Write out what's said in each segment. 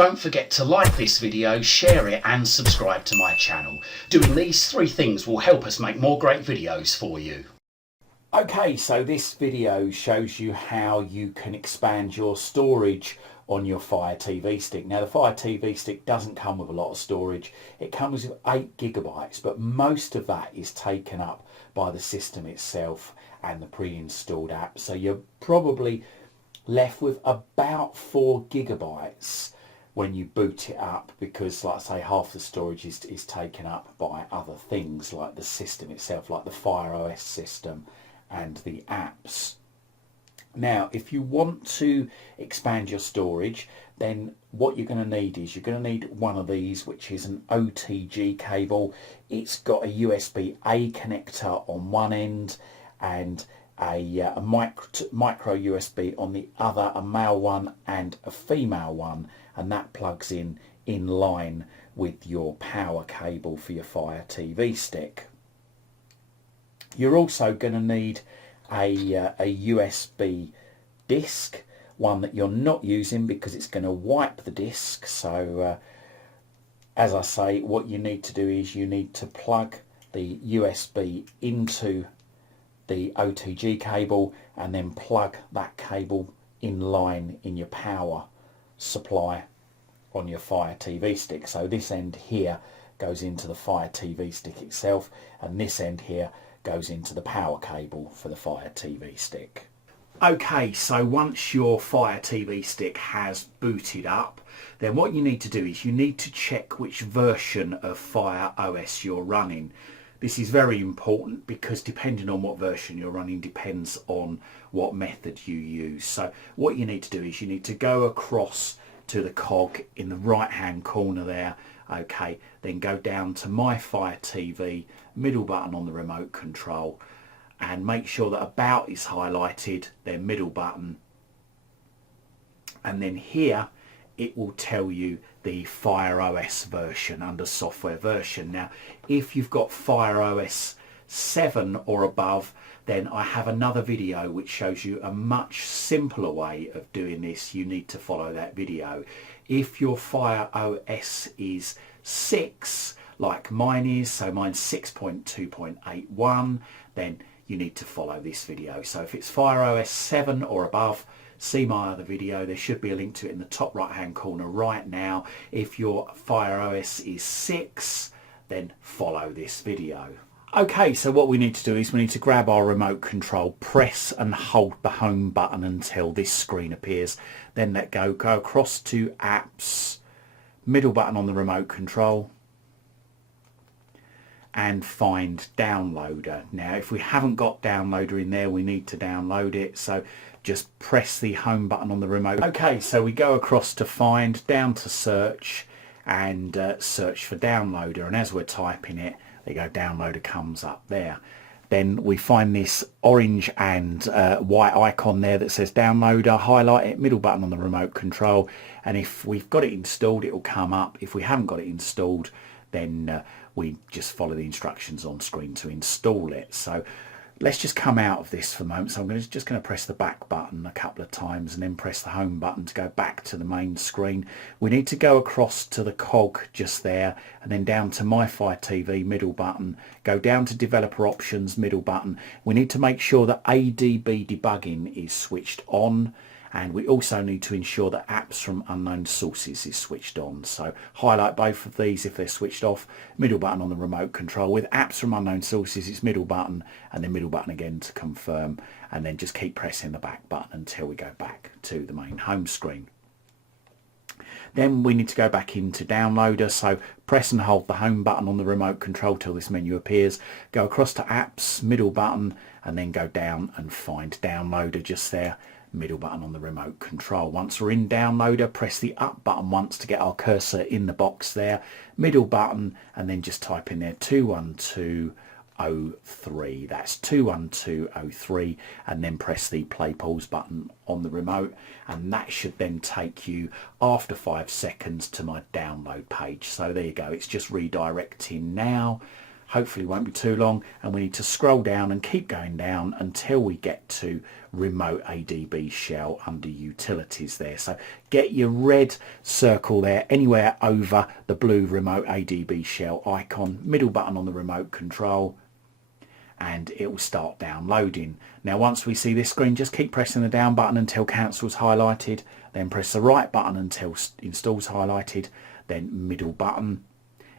Don't forget to like this video, share it and subscribe to my channel. Doing these 3 things will help us make more great videos for you. Okay, so this video shows you how you can expand your storage on your Fire TV Stick. Now the Fire TV Stick doesn't come with a lot of storage. It comes with 8 gigabytes, but most of that is taken up by the system itself and the pre-installed app. So you're probably left with about 4 gigabytes when you boot it up, because like I say, half the storage is taken up by other things like the system itself, like the Fire OS system and the apps. Now if you want to expand your storage, then what you're going to need is you're going to need one of these, which is an OTG cable. It's got a USB-A connector on one end and a micro USB on the other, a male one and a female one, and that plugs in line with your power cable for your Fire TV Stick. You're also going to need a USB disc, one that you're not using because it's going to wipe the disc. So as I say, what you need to do is you need to plug the USB into the OTG cable and then plug that cable in line in your power supply on your Fire TV Stick. So this end here goes into the Fire TV Stick itself, and this end here goes into the power cable for the Fire TV Stick. Okay, so once your Fire TV Stick has booted up, then what you need to do is you need to check which version of Fire OS you're running. This is very important because depending on what version you're running depends on what method you use. So what you need to do is you need to go across to the cog in the right hand corner there. Okay, then go down to My Fire TV, middle button on the remote control, and make sure that About is highlighted, then middle button, and then here it will tell you the Fire OS version under software version. Now if you've got Fire OS 7 or above, then I have another video which shows you a much simpler way of doing this. You need to follow that video. If your Fire OS is 6 like mine is, so mine's 6.2.81, then you need to follow this video. So if it's Fire OS 7 or above, see my other video. There should be a link to it in the top right hand corner right now. If your Fire OS is 6, then follow this video. Okay, so what we need to do is we need to grab our remote control, press and hold the home button until this screen appears, then let go across to apps, middle button on the remote control, and find downloader. Now if we haven't got downloader in there, we need to download it, so just press the home button on the remote. Okay, so we go across to find, down to search, and search for downloader, and as we're typing it, there you go, downloader comes up there. Then we find this orange and white icon there that says downloader, highlight it, middle button on the remote control, and if we've got it installed it will come up. If we haven't got it installed, then we just follow the instructions on screen to install it. So let's just come out of this for a moment. So I'm just going to press the back button a couple of times and then press the home button to go back to the main screen. We need to go across to the cog just there and then down to My Fire TV, middle button, go down to developer options, middle button. We need to make sure that ADB debugging is switched on, and we also need to ensure that apps from unknown sources is switched on. So highlight both of these if they're switched off, middle button on the remote control. With apps from unknown sources it's middle button and then middle button again to confirm, and then just keep pressing the back button until we go back to the main home screen. Then we need to go back into downloader, so press and hold the home button on the remote control till this menu appears, go across to apps, middle button, and then go down and find downloader just there, middle button on the remote control. Once we're in downloader, press the up button once to get our cursor in the box there, middle button, and then just type in there 21203. That's 21203, and then press the play pause button on the remote, and that should then take you after 5 seconds to my download page. So there you go, it's just redirecting now. hopefully won't be too long, and we need to scroll down and keep going down until we get to remote ADB shell under utilities there. So get your red circle there anywhere over the blue remote ADB shell icon, middle button on the remote control, and it will start downloading. Now once we see this screen, just keep pressing the down button until cancel is highlighted, then press the right button until install is highlighted, then middle button.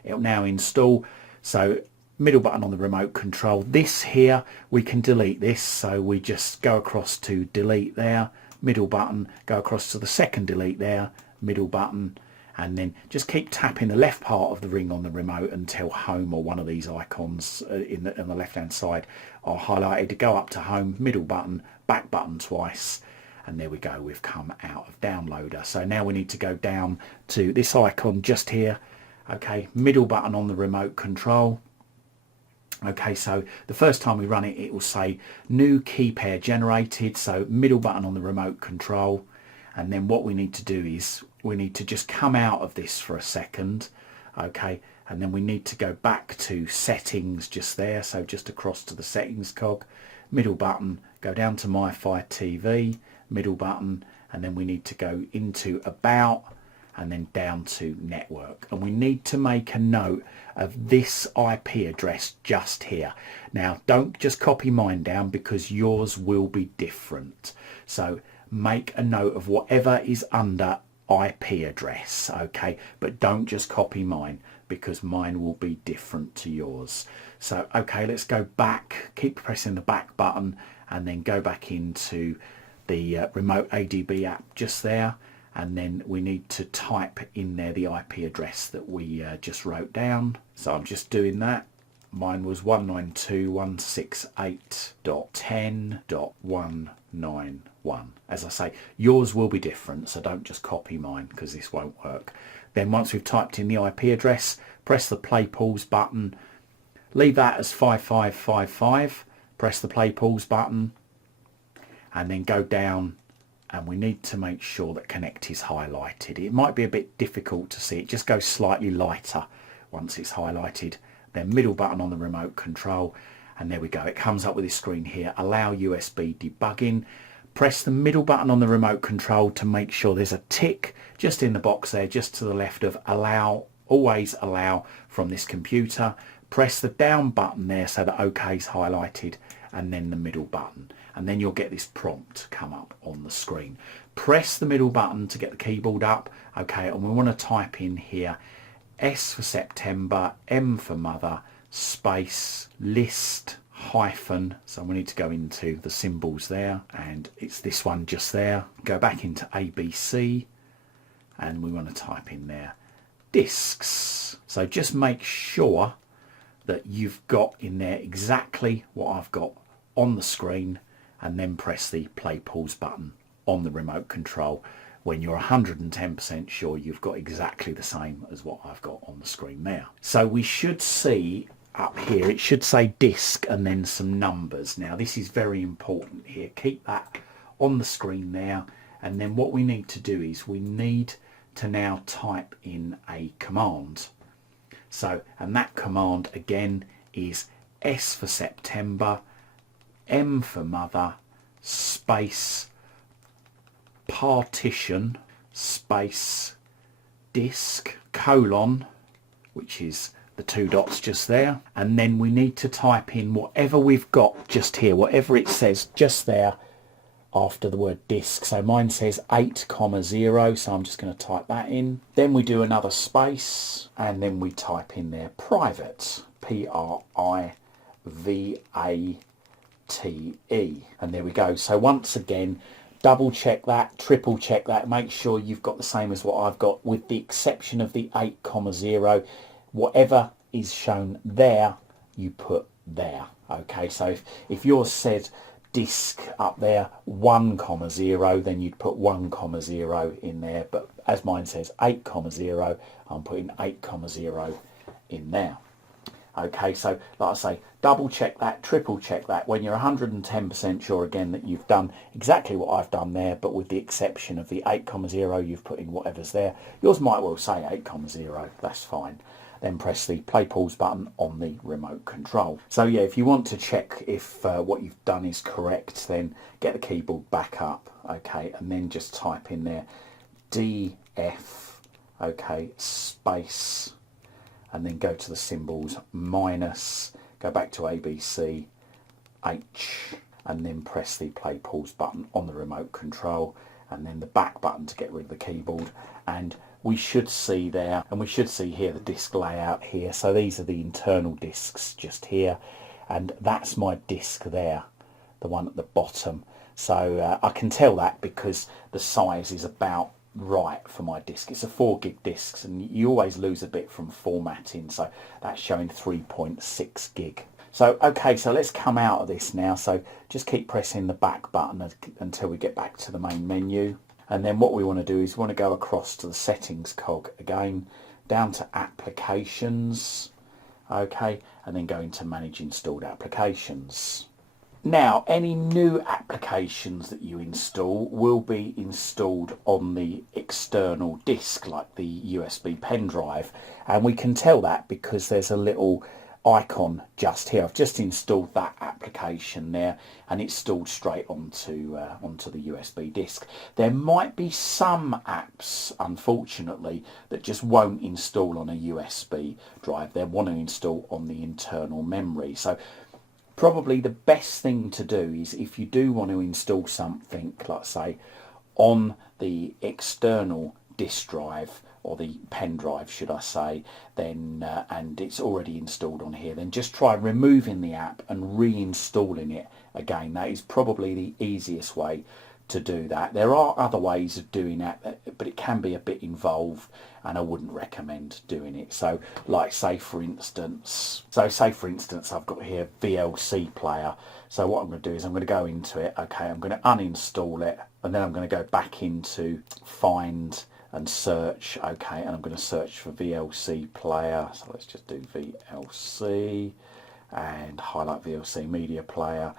It will now install. So middle button on the remote control. This here, we can delete this, so we just go across to delete there, middle button, go across to the second delete there, middle button, and then just keep tapping the left part of the ring on the remote until home or one of these icons on the left hand side are highlighted. To go up to home, middle button, back button twice, and there we go, we've come out of downloader. So now we need to go down to this icon just here. Okay, middle button on the remote control. Okay, so the first time we run it, it will say new key pair generated. So middle button on the remote control. And then what we need to do is we need to just come out of this for a second. Okay, and then we need to go back to settings just there. So just across to the settings cog, middle button, go down to My Fire TV, middle button, and then we need to go into about, and then down to network, and we need to make a note of this IP address just here. Now don't just copy mine down because yours will be different, so make a note of whatever is under IP address, okay, but don't just copy mine because mine will be different to yours. So okay, let's go back, keep pressing the back button, and then go back into the remote ADB app just there. And then we need to type in there the IP address that we just wrote down. So I'm just doing that. Mine was 192.168.10.191. As I say, yours will be different, so don't just copy mine because this won't work. Then once we've typed in the IP address, press the play pause button. Leave that as 5555. Press the play pause button and then go down, and we need to make sure that connect is highlighted. It might be a bit difficult to see, it just goes slightly lighter once it's highlighted. Then middle button on the remote control, and there we go, it comes up with this screen here, allow USB debugging. Press the middle button on the remote control to make sure there's a tick just in the box there, just to the left of allow, always allow from this computer. Press the down button there so that OK is highlighted, and then the middle button, and then you'll get this prompt come up on the screen. Press the middle button to get the keyboard up, okay, and we want to type in here S for September, M for mother, space, list, hyphen, so we need to go into the symbols there, and it's this one just there. Go back into ABC, and we want to type in there discs. So just make sure that you've got in there exactly what I've got on the screen, and then press the play pause button on the remote control when you're 110% sure you've got exactly the same as what I've got on the screen there. So we should see up here, it should say disk and then some numbers. Now this is very important here, keep that on the screen there, and then what we need to do is we need to now type in a command. So, and that command again is S for September, M for mother, space, partition, space, disk, colon, which is the two dots just there, and then we need to type in whatever we've got just here, whatever it says just there after the word disk. So mine says 8,0, so I'm just going to type that in. Then we do another space, and then we type in there private, PRIVATE, and there we go. So once again, double check that, triple check that, make sure you've got the same as what I've got, with the exception of the 8,0. Whatever is shown there, you put there. Okay, so if yours said disk up there 1,0, then you'd put 1,0 in there, but as mine says 8,0, I'm putting 8,0 in there. Okay, so like I say, double check that, triple check that when you're 110% sure again that you've done exactly what I've done there, but with the exception of the 8,0, you've put in whatever's there. Yours might well say 8,0, that's fine. then press the play pause button on the remote control. So yeah, if you want to check if what you've done is correct, then get the keyboard back up, okay, and then just type in there DF, okay, space, and then go to the symbols, minus, go back to ABC, H, and then press the play pause button on the remote control, and then the back button to get rid of the keyboard. And we should see there, and we should see here the disc layout here. So these are the internal discs just here, and that's my disc there, the one at the bottom. So I can tell that because the size is about right for my disc. It's a 4 gig disc, and you always lose a bit from formatting, so that's showing 3.6 gig. So okay, so let's come out of this now. So just keep pressing the back button until we get back to the main menu, and then what we want to do is we want to go across to the settings cog again, down to applications, okay, and then go into manage installed applications. Now, any new applications that you install will be installed on the external disk, like the USB pen drive, and we can tell that because there's a little icon just here. I've just installed that application there, and it's installed straight onto the USB disk. There might be some apps, unfortunately, that just won't install on a USB drive. They want to install on the internal memory. So probably the best thing to do is, if you do want to install something, like say on the external disk drive, or the pen drive should I say, then and it's already installed on here, then just try removing the app and reinstalling it again. That is probably the easiest way to do that. There are other ways of doing that, but it can be a bit involved, and I wouldn't recommend doing it. So like say for instance I've got here VLC player. So what I'm going to do is I'm going to go into it, okay, I'm going to uninstall it, and then I'm going to go back into find and search, okay, and I'm going to search for VLC player. So let's just do VLC and highlight VLC media player,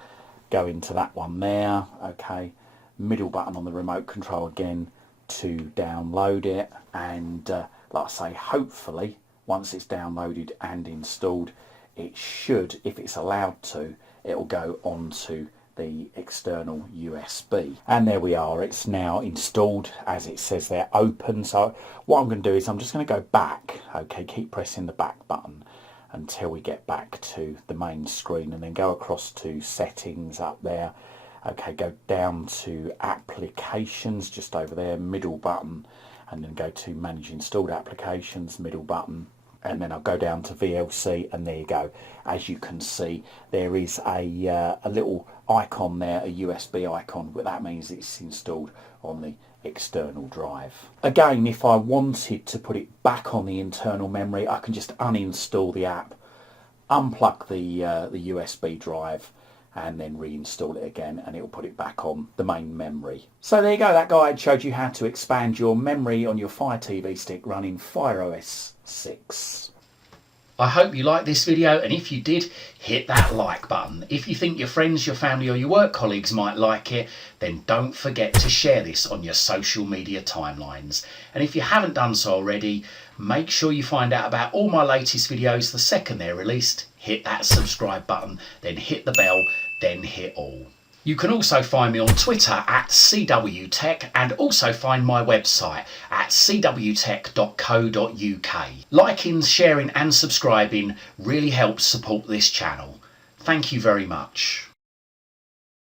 go into that one there, okay, middle button on the remote control again to download it, and like I say, hopefully once it's downloaded and installed, it should, if it's allowed to, it'll go onto the external USB. And there we are, it's now installed, as it says there, open. So what I'm going to do is I'm just going to go back, okay, keep pressing the back button until we get back to the main screen, and then go across to settings up there, okay, go down to applications just over there, middle button, and then go to manage installed applications, middle button, and then I'll go down to VLC, and there you go. As you can see, there is a little icon there, a USB icon, but that means it's installed on the external drive. Again, if I wanted to put it back on the internal memory, I can just uninstall the app, unplug the USB drive, and then reinstall it again, and it will put it back on the main memory. So there you go, that guide showed you how to expand your memory on your Fire TV stick running FireOS 6. I hope you liked this video, and if you did, hit that like button. If you think your friends, your family or your work colleagues might like it, then don't forget to share this on your social media timelines. And if you haven't done so already, make sure you find out about all my latest videos the second they're released. Hit that subscribe button, then hit the bell, then hit all. You can also find me on Twitter at CWTech, and also find my website at cwtech.co.uk. Liking, sharing and subscribing really helps support this channel. Thank you very much.